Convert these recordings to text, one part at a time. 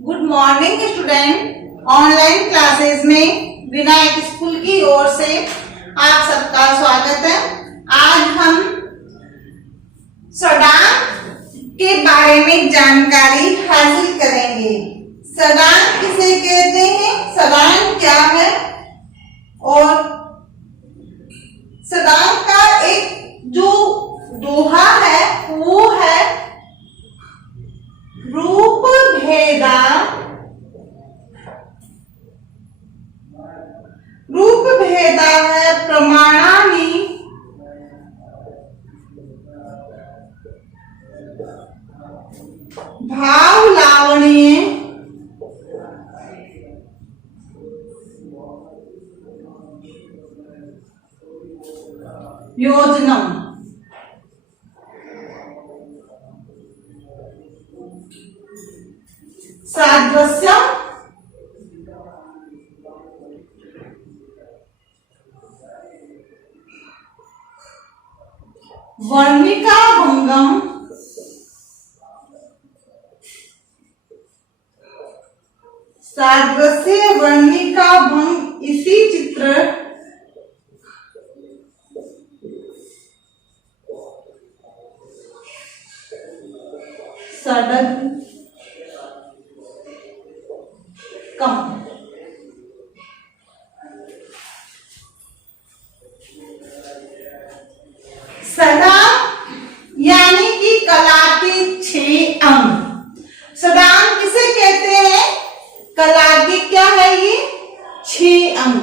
Good morning student. Online classes में Vinayak school की ओर से आप सबका स्वागत है। आज हम सड़ांक के बारे में जानकारी हासिल करेंगे। सड़ांक किसे कहते हैं, सड़ांक क्या है और सड़ांक का एक जो दोहा है वो है रूप भेदा है प्रमाणानि भाव लावण्य योजनम। सादृश्यम वर्णिका भंगम सादृश्य वर्णिका भंग इसी चित्र सडग कम। सड़ांक यानी कि कला के 6 अंग। सड़ांक किसे कहते हैं, कला के क्या है ये 6 अंग।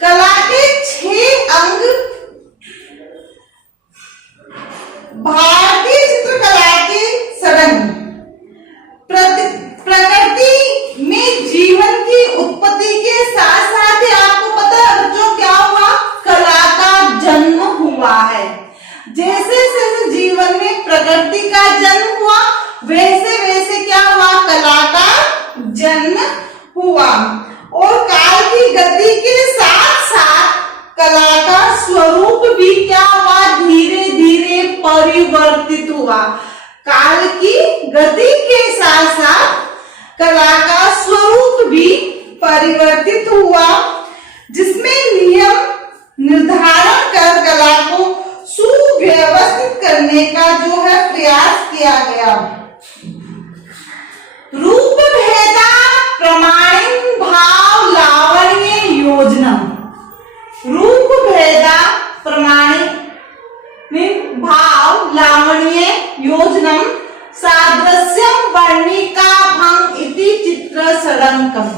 कला के 6 अंग भारतीय चित्रकला के सड़ंग। प्रकृति में जीवन की उत्पत्ति के साथ साथ ही आपको पता है बच्चों क्या हुआ, कला का जन्म हुआ है। जैसे जैसे जीवन में प्रकृति का जन्म हुआ वैसे वैसे क्या हुआ, कला का जन्म हुआ। और काल की गति के साथ साथ कला का स्वरूप भी क्या हुआ, धीरे धीरे परिवर्तित हुआ। काल की गति के साथ साथ कला का स्वरूप भी परिवर्तित हुआ, जिसमें नियम निर्धारण कर कला को सुव्यवस्थित करने का जो है प्रयास किया गया। रूप भेदा प्रमाणिन भाव लावण्य योजना। रूप भेदा प्रमाणिन भाव लावण्य योजनम सादृश्यम वर्णिका भंग इति चित्र सड़ंकम।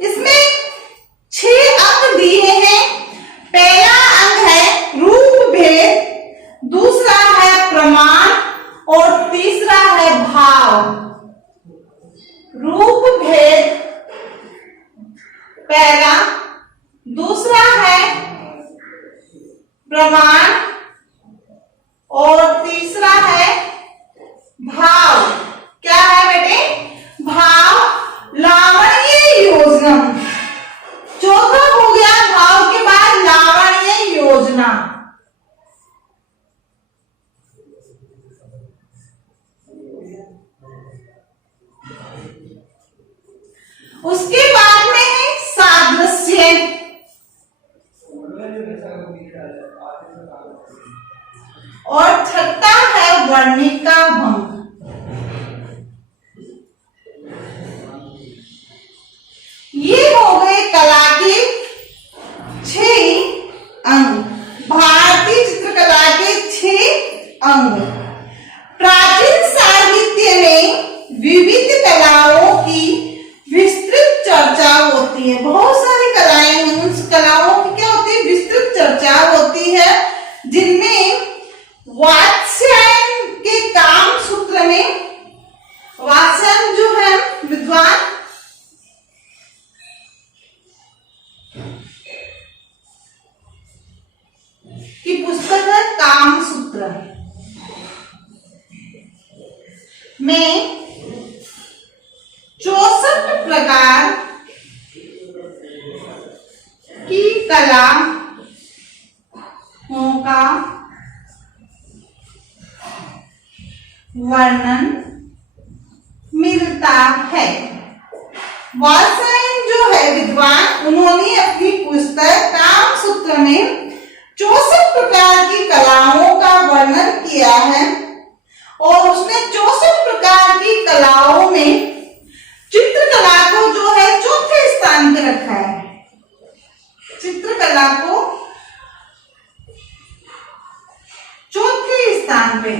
इसमें 6 अंग दिए हैं। पहला अंग है रूप भेद, दूसरा है प्रमाण और तीसरा है भाव। रूप भेद पहला, दूसरा है प्रमाण और तीसरा है भाव। क्या है बेटे, भाव लावण्य योजना। चौथा हो गया भाव के बाद लावण्य योजना। उसके बाद में है सादृश्य और छठा है वर्णिका भंग। ये हो गए कला के 6 अंग, भारतीय चित्रकला के 6 अंग। प्राचीन साहित्य में विविध कलाओं की विस्तृत चर्चा होती है। बहुत सारी कलाएं हैं, उन कलाओं की क्या होती है, विस्तृत चर्चा होती है, जिनमें वात्स्यायन के काम सूत्र में, वात्स्यायन जो है विद्वान की पुस्तक है काम सूत्र में 64 प्रकार की कला का वर्णन मिलता है। वात्स्यायन जो है विद्वान, उन्होंने अपनी पुस्तक कामसूत्र में 64 प्रकार की कलाओं का वर्णन किया है और उसने 64 प्रकार की कलाओं में चित्रकला को जो है चौथे स्थान पर रखा है। चित्रकला को चौथे स्थान पे।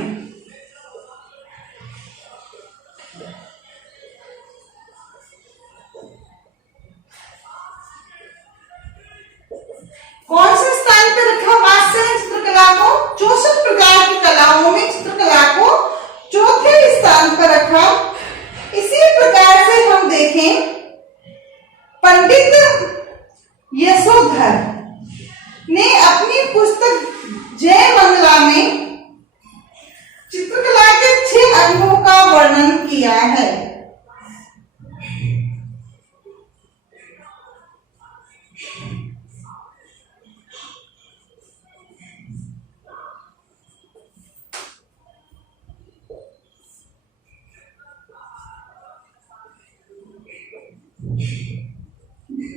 कौन से स्थान पे रखा वात्स्यायन चित्रकला को? 64 प्रकार की कलाओं में चित्रकला को चौथे स्थान पर रखा। इसी प्रकार से हम देखें, पंडित यशोधर ने अपनी पुस्तक जयमंगला में चित्रकला के 6 अंगों का वर्णन किया है।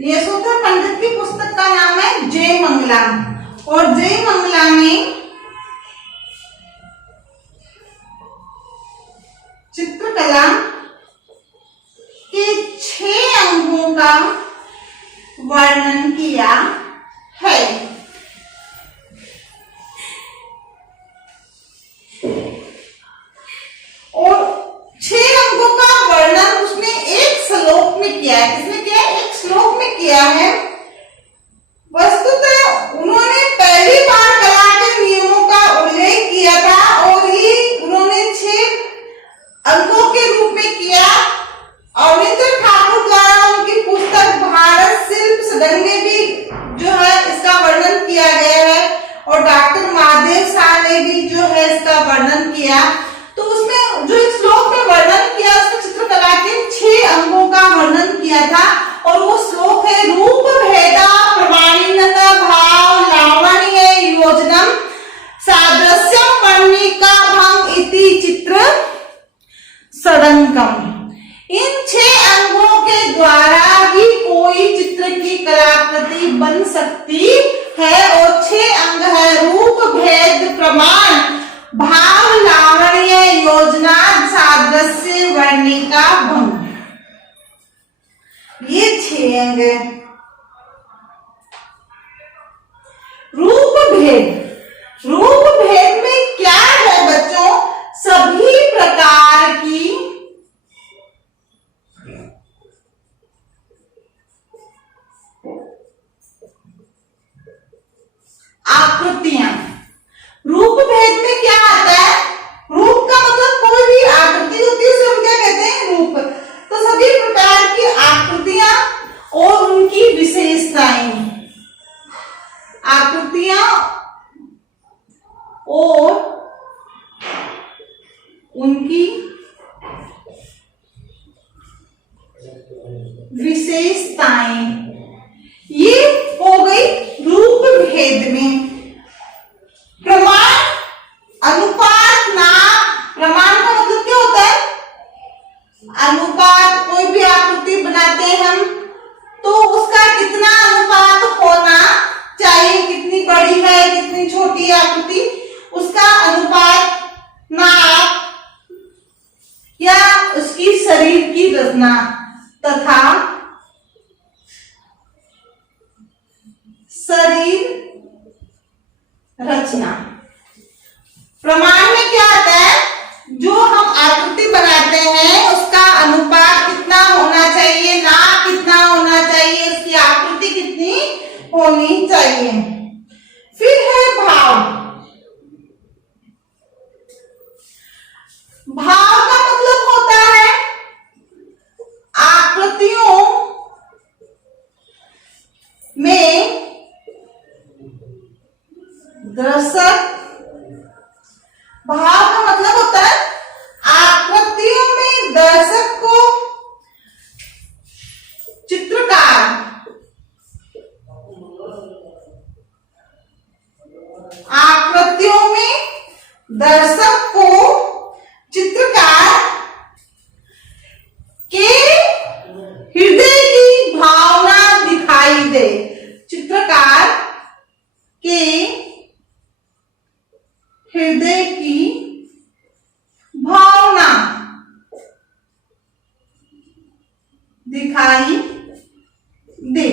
यशोधर पंडित की पुस्तक का नाम है जयमंगला और जयमंगला में चित्रकला के 6 अंगों का वर्णन किया है। और 6 अंगों का वर्णन उसने एक श्लोक में किया है। किसने किया है? एक श्लोक में किया है। वस्तुतः उन्होंने पहली बार कला के नियमों का उल्लेख किया था और ये उन्होंने 6 अंकों के रूप में किया। अवनींद्र ठाकुर द्वारा उनकी पुस्तक भारत शिल्प सदन में भी जो है इसका वर्णन किया गया है और डॉक्टर महादेव शाह ने भी जो है इसका वर्णन किया। तो उसमें जो इस श्लोक में वर्णन किया, उसमें चित्रकला के 6 अंगों का वर्णन किया था और वो श्लोक है, रूप भेदा प्रमाणिनता भाव लावण्य योजनम सादृश्यम वर्णिका भंग इति चित्र सड़ंकम। इन 6 अंगों के द्वारा ही कोई चित्र की कलाकृति बन सकती है और 6 अंग है, रूप भेद प्रमाण भाव लावण्य योजना सादृश्य वर्णिका भंग। ये 6 अंग है। रूप भेद, रूप भेद में क्या है बच्चों? सभी प्रकार की आकृतियां। रूप भेद में क्या आता है? रूप का मतलब कोई भी आकृति होती है, उसे हम क्या कहते हैं? रूप। तो सभी प्रकार की आकृतियां और उनकी विशेषताएं, आकृतियां और उनकी विशेषताएं, ये हो गई रूप भेद में। प्रमाण, अनुपात, नाप। प्रमाण का मतलब क्या होता है? अनुपात। कोई भी आकृति बनाते हैं हम तो उसका कितना अनुपात होना चाहिए, कितनी बड़ी है कितनी छोटी आकृति, उसका अनुपात, नाप या उसकी शरीर की रचना तथा शरीर रचना। प्रमाण में क्या आता है? जो हम आकृति बनाते हैं उसका अनुपात कितना होना चाहिए, नाप कितना होना चाहिए, उसकी आकृति कितनी होनी चाहिए। फिर है भाव। भाव का मतलब होता है आकृतियों में दर्शक। भाव का मतलब होता है आकृतियों में दर्शक को चित्रकार आकृतियों में दर्शक को चित्रकार के हृदय की भावना दिखाई दे। चित्रकार के हृदय की भावना दिखाई दे।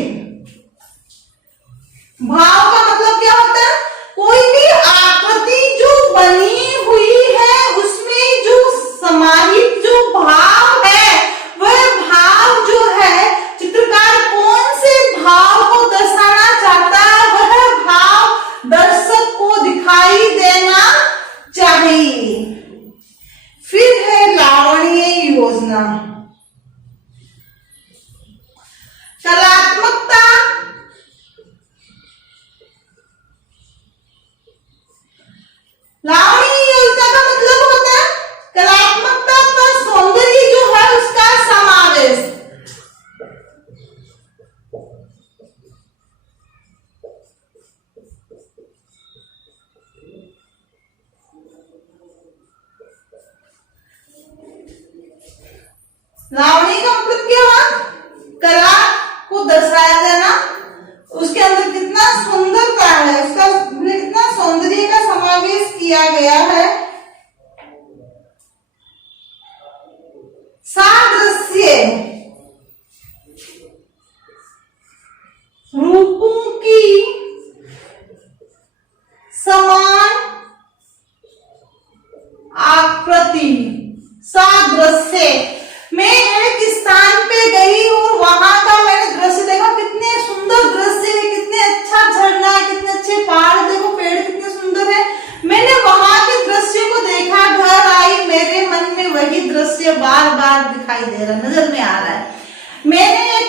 भाव का मतलब क्या होता है? कोई भी आकृति जो बनी हुई है उसमें जो समाहित जो भाव है, वह भाव जो है चित्रकार कौन से भाव को दर्शाना चाहता है, वह भाव दर्शक को दिखाई देना चाहिए। फिर है लावण्य योजना। कलात्मकता लावण्य योजना का मतलब होता है कलात्मकता का सौंदर्य जो है उसका समावेश। लावणी का मतलब क्या हुआ? कला को दर्शाया जाना, उसके अंदर कितना सुंदरता है, उसका कितना सौंदर्य का समावेश किया गया है। सादृश्य रूपों की समान आकृति। सादृश्य, मैं एक स्थान पे गई और वहां का मैंने दृश्य देखा, कितने सुंदर दृश्य है, कितने अच्छा झरना है, कितने अच्छे पहाड़, देखो पेड़ कितने सुंदर है। मैंने वहां के दृश्य को देखा, घर आई, मेरे मन में वही दृश्य बार बार दिखाई दे रहा, नजर में आ रहा है। मैंने एक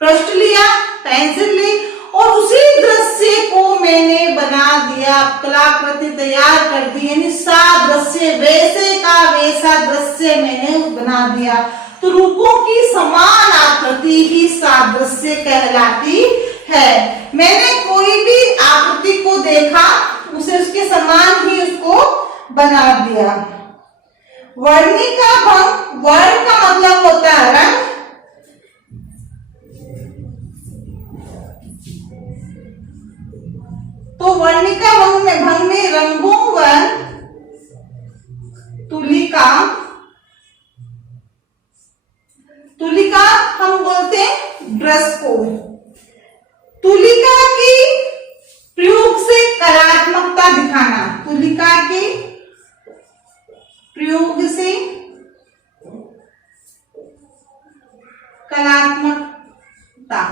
पृष्ठ लिया, पेंसिल ली और उसी दृश्य को मैंने बना दिया, कलाकृति तैयार कर दी, यानी सादृश्य, वैसे का वैसा दृश्य मैंने बना दिया। तो रूपों की समान आकृति ही सादृश्य कहलाती है। मैंने कोई भी आकृति को देखा, उसे उसके समान ही उसको बना दिया। वर्णिका भंग, वर्ण का मतलब होता है रंग, तो वर्णिका भंग में रंगों वन तुलिका, तुलिका हम बोलते हैं ब्रश को। तुलिका की प्रयोग से कलात्मकता दिखाना, तुलिका के प्रयोग से कलात्मकता।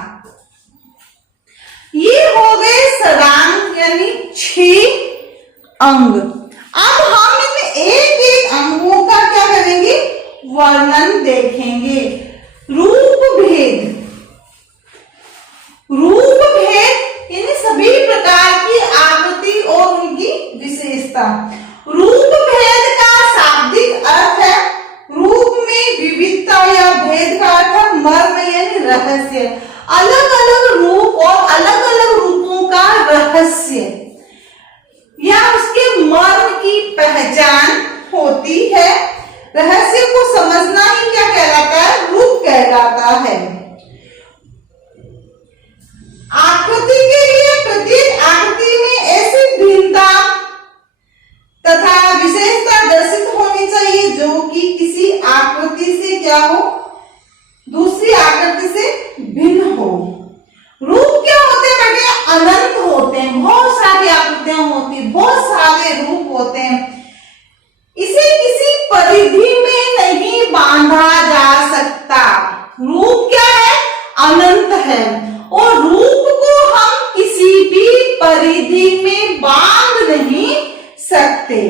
ये हो गए सदांग यानी 6 अंग। अब हम इनमें एक एक अंगों का क्या करेंगे? वर्णन देखेंगे। रूप भेद, रूप भेद यानी सभी प्रकार की आकृति और उनकी विशेषता। रूप भेद का शाब्दिक अर्थ है रूप में विविधता या भेद का अर्थ है मर्म यानी रहस्य। अलग अलग रूप और अलग अलग रूपों का रहस्य या उसके मर्म की पहचान होती है। रहस्य को समझना ही क्या कहलाता है? रूप कहलाता है। आकृति के लिए प्रत्येक आकृति में ऐसी भिन्नता तथा विशेषता दर्शित होनी चाहिए जो कि किसी आकृति से क्या हो? दूसरी आकृति से भिन्न हो। रूप क्या होते हैं बेटे? अनंत होते हैं, बहुत सारी आकृतियां होती हैं, बहुत सारे रूप होते हैं। इसे किसी परिधि में नहीं बांधा जा सकता। रूप क्या है? अनंत है और रूप को हम किसी भी परिधि में बांध नहीं सकते।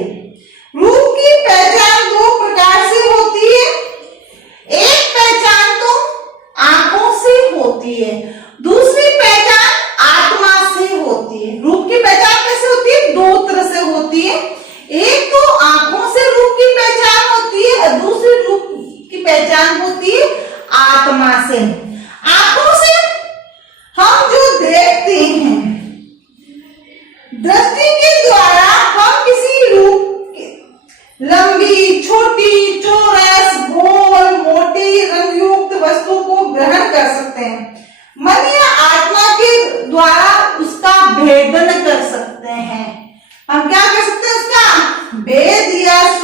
रूप की पहचान 2 प्रकार से होती है। एक पहचान तो आंखों से होती है, दूसरी पहचान आत्मा से होती है। रूप की पहचान कैसे होती है? 2 तरह से होती है। एक तो आंखों से रूप की पहचान होती है और दूसरी रूप की पहचान होती है आत्मा से। आंखों से हम जो देखते हैं,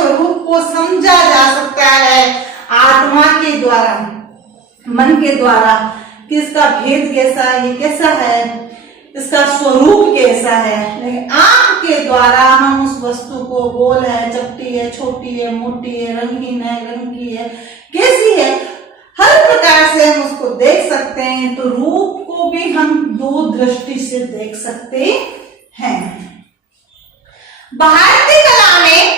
स्वरूप को समझा जा सकता है आत्मा के द्वारा, मन के द्वारा, कि इसका भेद कैसा है, ये कैसा है, इसका स्वरूप कैसा है। लेकिन आंख के द्वारा हम उस वस्तु को गोल है, चपटी है, छोटी है, मोटी है, रंगीन है, रंगी है, कैसी है, हर प्रकार से हम उसको देख सकते हैं। तो रूप को भी हम दो दृष्टि से देख सकते हैं। भारतीय कला में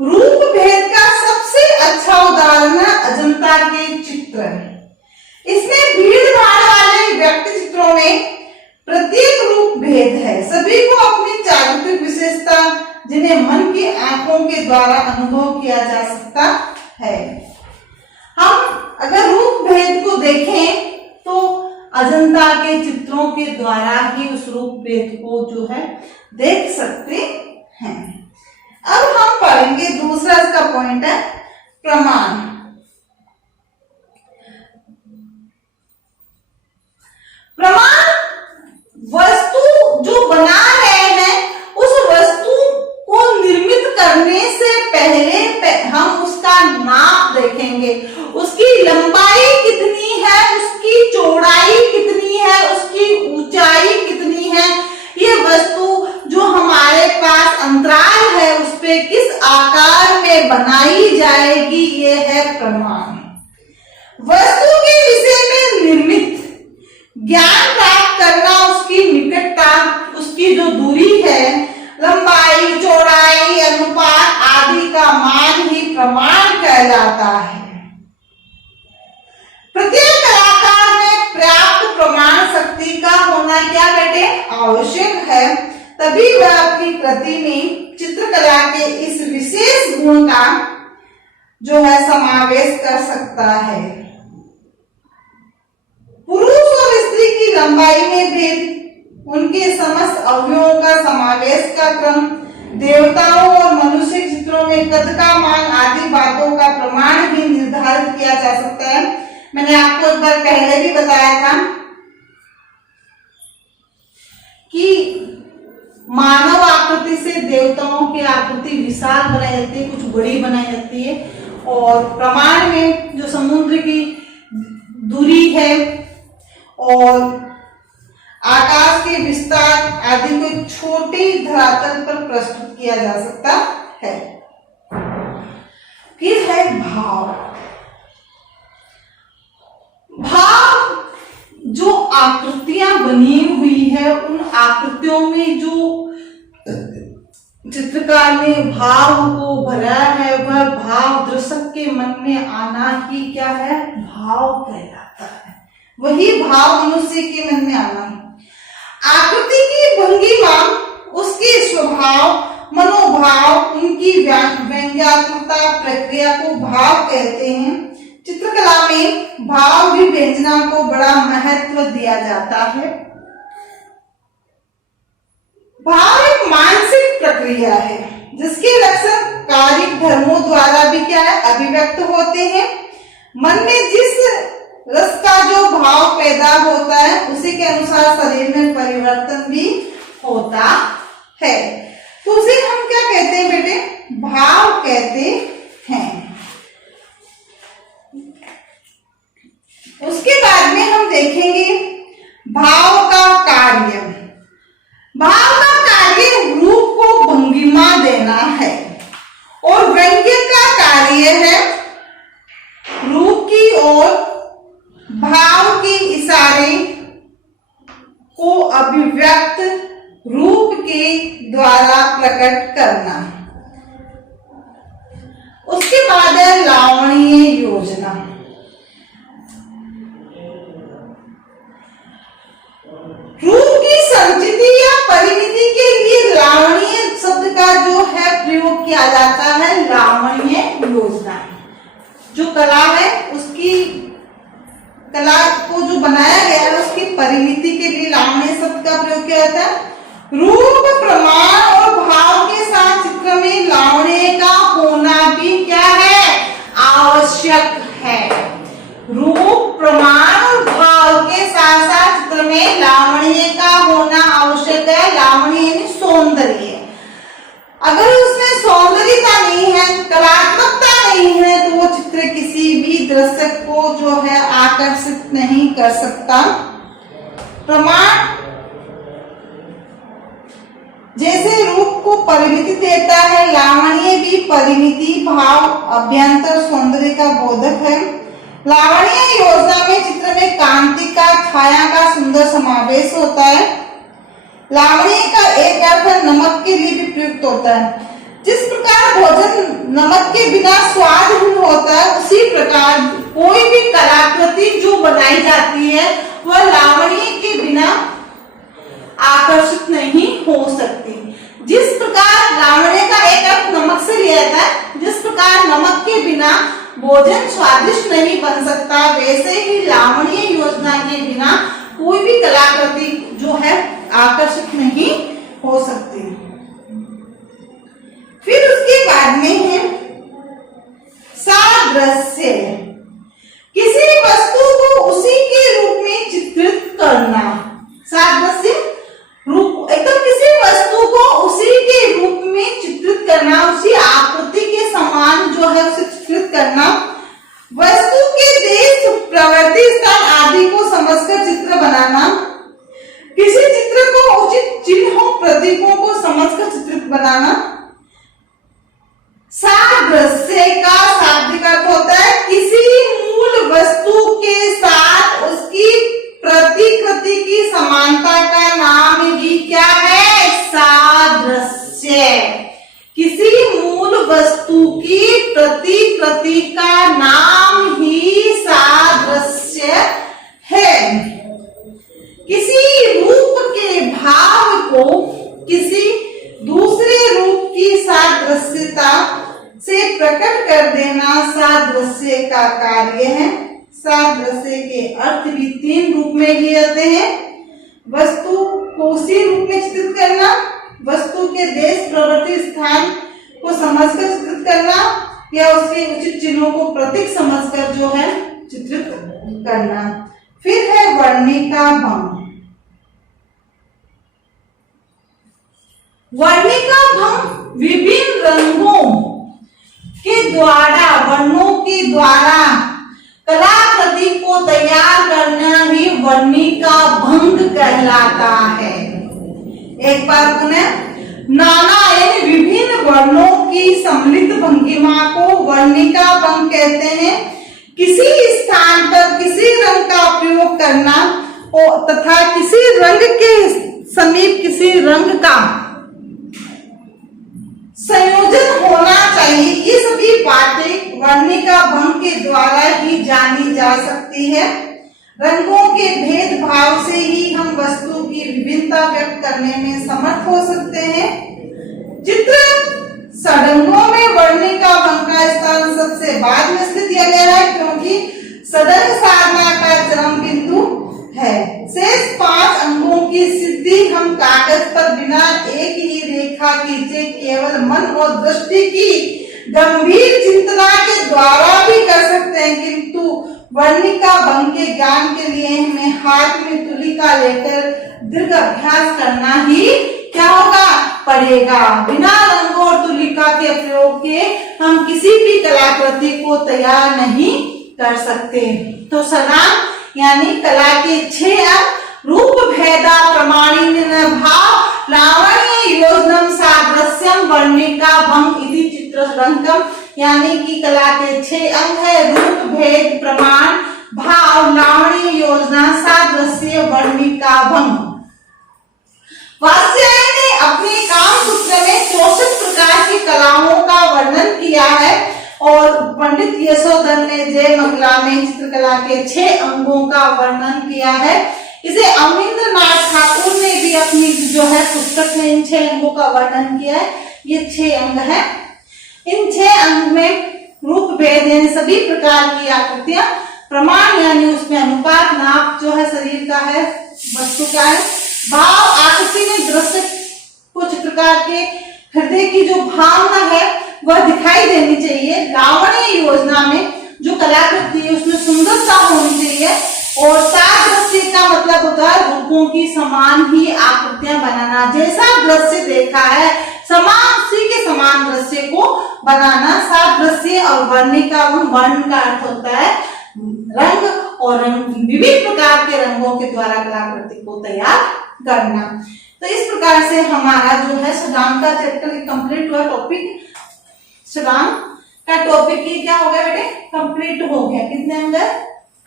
रूप भेद का सबसे अच्छा उदाहरण है अजंता के चित्र। इसमें भीड़ भाड़ वाले व्यक्ति चित्रों में प्रत्येक रूप भेद है। सभी को अपनी चारित्रिक विशेषता, जिन्हें मन की आंखों के द्वारा अनुभव किया जा सकता है। हम अगर रूप भेद को देखें तो अजंता के चित्रों के द्वारा ही उस रूप भेद को जो है देख सकते हैं। अब हम पढ़ेंगे दूसरा इसका पॉइंट है प्रमाण। प्रमाण वस्तु जो बना रहे हैं उस वस्तु को निर्मित करने से पहले हम उसका नाप देखेंगे, उसकी लंबाई कितनी है, उसकी चौड़ाई कितनी है, उसकी ऊंचाई कितनी है, ये वस्तु जो हमारे पास अंतराल है उस पे किस आकार में बनाई जाएगी, ये है प्रमाण। वस्तु के विषय में निर्मित ज्ञान प्राप्त करना, उसकी निकटता, उसकी जो दूरी है, लंबाई, चौड़ाई, अनुपात आदि का मान ही प्रमाण कहलाता है। प्रत्येक कलाकार में पर्याप्त प्रमाण शक्ति का होना क्या बेटे आवश्यक है, तभी वह अपनी कृति में चित्रकला के इस विशेष गुण का जो है समावेश कर सकता है। पुरुष और स्त्री की लंबाई में भेद, उनके समस्त अवयवों का समावेश का क्रम, देवताओं और मनुष्य चित्रों में कद का मान आदि बातों का प्रमाण भी निर्धारित किया जा सकता है। मैंने आपको एक बार पहले भी बताया था कि मानव आकृति से देवताओं की आकृति विशाल बनाई जाती है, कुछ बड़ी बनाई जाती है, और प्रमाण में जो समुद्र की दूरी है और आकाश के विस्तार आदि को एक छोटे धरातल पर प्रस्तुत किया जा सकता है। फिर है भाव। भाव जो आकृतियां बनी हुई है, उन आकृतियों में जो चित्रकार ने भाव को भरा है, वह भाव दर्शक के मन में आना ही क्या है, भाव कहलाता है। वही भाव मनुष्य के मन में आना है। आकृति की भंगिमा, उसके स्वभाव, मनोभाव, उनकी व्यंग्यात्मकता प्रक्रिया को भाव कहते हैं। चित्रकला में भाव विवेचना को बड़ा महत्व दिया जाता है। भाव एक मानसिक प्रक्रिया है जिसके लक्षण कायिक धर्मों द्वारा भी क्या है, अभिव्यक्त होते हैं। मन में जिस रस का जो भाव पैदा होता है उसी के अनुसार शरीर में परिवर्तन भी होता है। तो उसे हम क्या कहते हैं बेटे, भाव कहते हैं। उसके बाद में हम देखेंगे भाव का कार्य। भाव का कार्य रूप को भंगिमा देना है और व्यंग्य का कार्य है रूप की ओर भाव के इशारे को अभिव्यक्त रूप के द्वारा प्रकट करना। उसके बाद है लावणीय योजना। रूप की संचिति या परिमिति के लिए लावणीय शब्द का जो है प्रयोग किया जाता है। लावणीय योजना जो कला है, उसकी कला को जो बनाया गया है उसकी परिमिति के लिए लावणीय शब्द का प्रयोग किया जाता है। रूप, प्रमाण और भाव के साथ चित्र में लावण्य का होना भी क्या है, आवश्यक है। रूप, प्रमाण और भाव के साथ साथ चित्र में लावण्य का होना आवश्यक है। लावण्य यानी सौंदर्य। अगर उसमें सौंदर्यता नहीं है कर सकता। प्रमाण जैसे रूप को परिमिति देता है, लावण्य भी परिमिति, भाव, अभ्यंतर, सौंदर्य का बोधक है। लावण्य योजना में चित्र में कांति का, छाया का सुंदर समावेश होता है। लावण्य का एक अर्थ नमक के लिए भी प्रयुक्त होता है। जिस प्रकार भोजन नमक के बिना स्वादहीन होता है, उसी प्रकार कोई भी कलाकृति जो बनाई जाती है वह लावण्य के बिना आकर्षित नहीं हो सकती। जिस प्रकार लावण्य का एक अर्थ नमक से लिया जाता है, जिस प्रकार नमक के बिना भोजन स्वादिष्ट नहीं बन सकता, वैसे ही लावण्य योजना के बिना कोई भी कलाकृति जो है आकर्षित नहीं हो सकती। फिर उसके बाद में है सादृश्य। किसी वस्तु को उसी के रूप में चित्रित करना। सादृश्य रूप एकदम किसी वस्तु को उसी के रूप में चित्रित करना, उसी आकृति के समान जो है उसे चित्रित करना। वस्तु के देश, प्रवृत्ति, स्थान आदि को समझकर चित्र बनाना। किसी चित्र को उचित चिन्हों, प्रतीकों को समझकर चित्रित बनाना। सादृश्य का शाब्दिक अर्थ होता है किसी मूल वस्तु के साथ उसकी प्रतिकृति की समानता का नाम ही क्या है? सादृश्य। किसी मूल वस्तु की प्रतिकृति का नाम ही सादृश्य है। किसी रूप के भाव को किसी दूसरे रूप की सादृश्यता से प्रकट कर देना सादृश्य का कार्य है। सादृश्य के अर्थ भी 3 रूप में लिए जाते हैं। वस्तु को उसी रूप में चित्रित करना, वस्तु के देश, प्रवृत्ति, स्थान को समझकर चित्रित करना, या उसके उचित चिन्हों को प्रतीक समझकर जो है चित्रित करना। फिर है वर्णिका भंग। वर्णिका भंग विभिन्न रंगों के द्वारा, वर्णों के द्वारा कलाकृति को तैयार करना ही वर्णिका भंग कहलाता है। एक बार पुनः, नाना यानी विभिन्न वर्णों की सम्मिलित भंगिमा को वर्णिका भंग कहते हैं। किसी स्थान पर किसी रंग का प्रयोग करना तथा किसी रंग के समीप किसी रंग का संयोजन होना चाहिए। ये सभी बातें वर्णिका भंग के द्वारा ही जानी जा सकती है। रंगों के भेदभाव से ही हम वस्तु की विभिन्नता व्यक्त करने में समर्थ हो सकते हैं। चित्र सडंगों में वर्णिका भंग का स्थान सबसे बाद में स्थित दिया गया है, क्योंकि सडंग साधना का चरम बिंदु है। शेष 5 अंगों की सिद्धि हम कागज पर बिना एक ही रेखा खींचे केवल मन और दृष्टि की गंभीर चिंतना के द्वारा भी कर सकते हैं, किंतु वर्णिका भंग के ज्ञान के लिए हमें हाथ में तुलिका लेकर दीर्घ अभ्यास करना ही क्या होगा? पड़ेगा। बिना रंगों और तुलिका के प्रयोग के हम किसी भी कलाकृति को तैयार नहीं कर सकते। तो सलाम यानी कला के 6 अंग रूप भेदा प्रमाणिन भाव लावण्य योजनम सादृश्यम वर्णिका भंग इति चित्ररंगम, यानी कि कला के 6 अंग है रूप भेद प्रमाण भाव लावण्य योजना सादृश्य वर्णिका भंग। वात्स्यायन ने अपने काम सूत्र में 64 प्रकार की कलाओं का वर्णन किया है और पंडित यशोधर ने जय मंगला में चित्रकला के 6 अंगों का वर्णन किया है। इसे अमरिंद्र नाथ ठाकुर ने भी अपनी जो है पुस्तक में इन 6 अंगों का वर्णन किया है। ये 6 अंग है। इन 6 अंग में रूप भेद यानी सभी प्रकार की आकृतियां, प्रमाण यानी उसमें अनुपात नाप जो है शरीर का है, वस्तु का है, भाव आकृति में दृश्य को चित्रकार के हृदय की जो भावना है वह दिखाई देनी चाहिए। लावण्य योजना में जो कलाकृति है उसमें सुंदरता होनी चाहिए और सादृश्य का मतलब होता है रूपों की समान ही आकृतियां बनाना। जैसा दृश्य देखा है समान उसी के समान दृश्य को बनाना सादृश्य। और वर्णिका वर्ण का अर्थ होता है रंग और विविध प्रकार के रंगों के द्वारा कलाकृति को तैयार करना। तो इस प्रकार से हमारा जो है षडांग का चैप्टर कंप्लीट हुआ। टॉपिक षडांग का टॉपिक ये क्या हो गया बेटे, कंप्लीट हो गया। कितने अंग,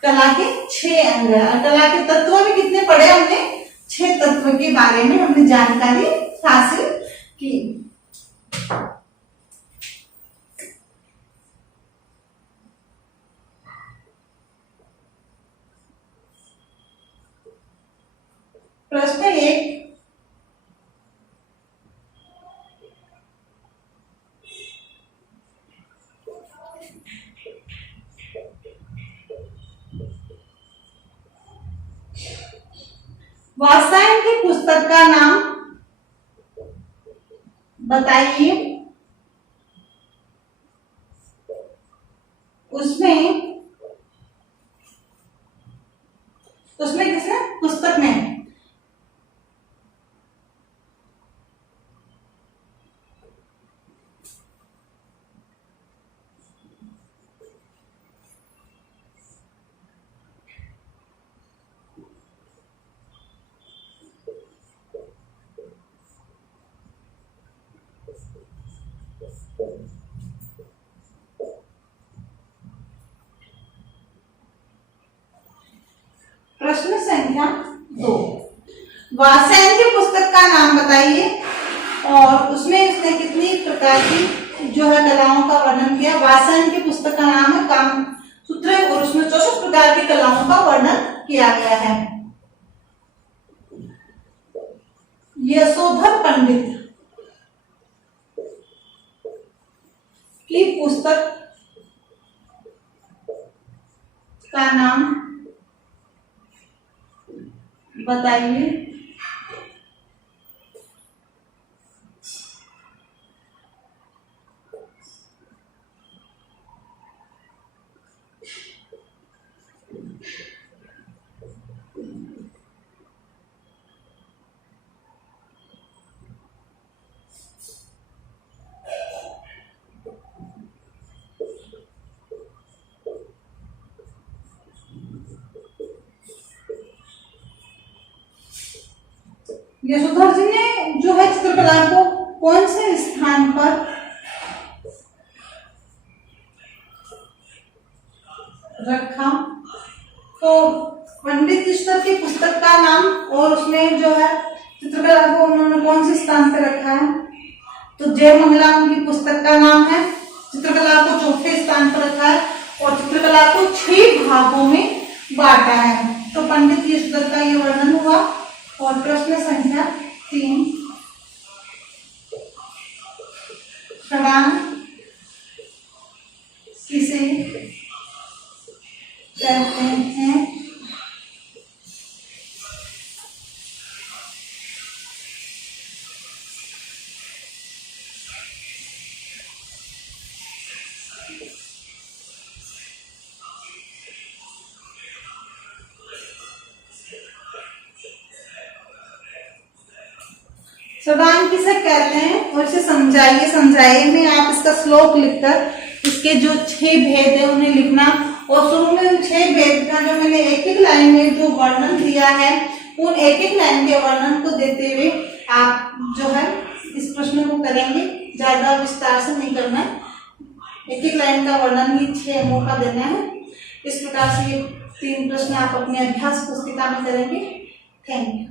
कला के 6 अंग। कला के तत्व भी कितने पढ़े हमने, 6 तत्व के बारे में हमने जानकारी हासिल की। प्रश्न 1, वात्स्यायन की पुस्तक का नाम बताइए। उसमें किसने, पुस्तक में प्रश्न संख्या 2, वात्स्यायन की पुस्तक का नाम बताइए और उसमें उसने कितनी प्रकार की जो है कलाओं का वर्णन किया। वात्स्यायन की पुस्तक का नाम है कामसूत्र और उसमें 64 प्रकार की कलाओं का वर्णन किया गया है। यशोधर पंडित की पुस्तक का नाम बताइए। यशोधर जी ने जो है चित्रकला को कौन से स्थान पर रखा, तो पंडित ईश्वर की पुस्तक का नाम और उसमें जो है चित्रकला को उन्होंने कौन से स्थान पर रखा है, तो जय मंगला उनकी पुस्तक का नाम है। चित्रकला को 4थे स्थान पर रखा है और चित्रकला को 6 भागों में बांटा है। तो पंडित ईश्वर का ये वर्णन हुआ। और प्रश्न संख्या 3, षडांग किसे कहते हैं। षडांग किसे कहते हैं और इसे समझाइए में आप इसका श्लोक लिखकर इसके जो 6 भेद है उन्हें लिखना। और शुरू में उन 6 भेद का जो मैंने एक लाइन में जो वर्णन दिया है उन एक लाइन के वर्णन को देते हुए आप जो है इस प्रश्न को करेंगे। ज्यादा विस्तार से नहीं करना है, एक लाइन का वर्णन ही 6 अंगों का देना है। इस प्रकार से ये 3 प्रश्न आप अपने अभ्यास पुस्तिका में करेंगे। Thank you.